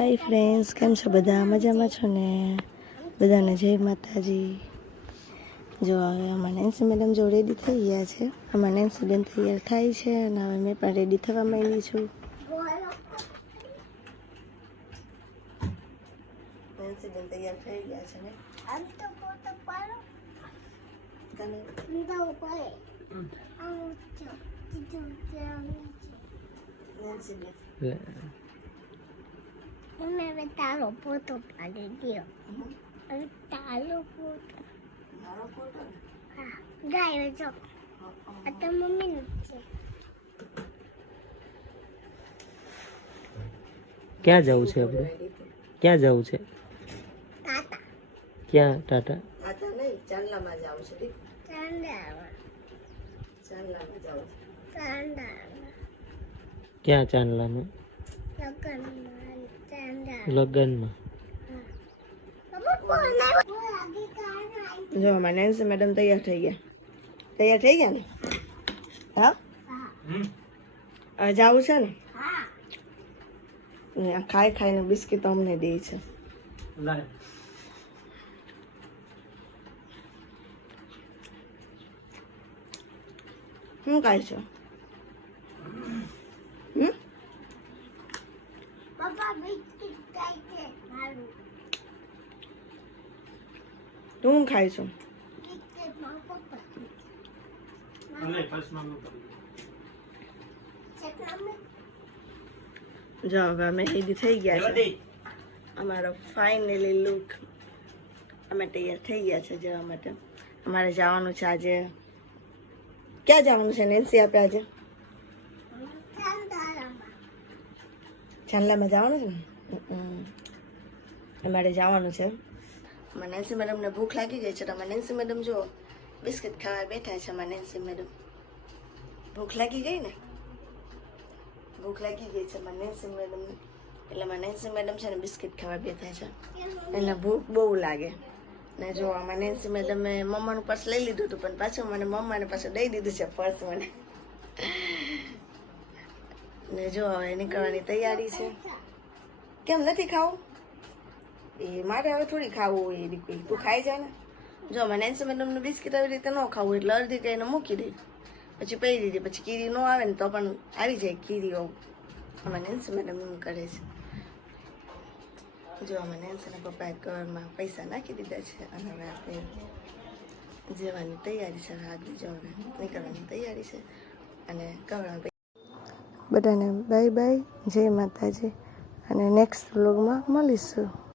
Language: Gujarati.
હાય ફ્રેન્ડ્સ, કેમ છો બધા? મજામાં છો ને? બધાને જય માતાજી. જો હવે અમારા નેન્સી મેડમ જો રેડી થઈ ગયા છે. અમારા નેન્સી બેન તૈયાર થાય છે અને હવે મેં પણ રેડી થવા માંડી છું. નેન્સી બેન તૈયાર થઈ ગયા છે ને? આમ તો ફોટો પાડો. તને લીધા ઉપર નેન્સી બેન मैं तारो फोटो पाड़ी दियो तारो फोटो मारो फोटो हां गाय जो आता मम्मी नीचे क्या जाऊ છે આપણે ક્યાં જવું છે टाटा ક્યાં ટાટા टाटा नहीं चांदलाમાં જાવું છે चांदलाમાં જાવું ચાંદલા ક્યાં ચાંદલામાં લગનમાં જો અમારા નેન્સી મેડમ તૈયાર થઈ ગયા ને હા જાવું છે ને ખાઈ ખાઈને બિસ્કિટ અમને દે છે શું ખાય છો તું ખાય છો જો હવે અમે રેડી થઈ ગયા છે અમારો ફાઇનલી લુક અમે તૈયાર થઈ ગયા છે જવા માટે અમારે જવાનું છે આજે ક્યાં જવાનું છે નેન્સી આપણે આજે ચાંદલામાં જવાનું છે ને અમારે જવાનું છે અમારે નેન્સી મેડમને ભૂખ લાગી ગઈ છે તો અમારે નેન્સી મેડમ જો બિસ્કિટ ખાવા બેઠા છે અમારે નેન્સી મેડમ ભૂખ લાગી ગઈ ને ભૂખ લાગી ગઈ છે અમારે નેન્સી મેડમને એટલે અમારે નેન્સી મેડમ છે ને બિસ્કિટ ખાવા બેઠા છે એને ભૂખ બહુ લાગે ને જો અમારે નેન્સી મેડમે મમ્માનું પર્સ લઈ લીધું હતું પણ પાછું મને મમ્માને પાછું દઈ દીધું છે પર્સ મને ને જો હવે નીકળવાની તૈયારી છે કેમ નથી ખાવું એ મારે હવે થોડી ખાવું હોય એવી કોઈ તું ખાઈ જાય ને જો મને નેન્સી મેડમનું બિસ્કિટ આવી રીતે ન ખાવું એટલે અડધી કઈને મૂકી દઈ પછી પી દીધી પછી કીરી ન આવે ને તો પણ આવી જાય કીરીઓ અમે નેન્સી મેડમ એમ કરે છે જો અમે નેન્સીના પપ્પાએ કવરમાં પૈસા નાખી દીધા છે અને હવે આપણે જવાની તૈયારી છે હાથ બીજો હવે નીકળવાની તૈયારી છે અને કવરમાં બધાને બાય બાય જય માતાજી અને નેક્સ્ટ વ્લોગમાં મળીશું.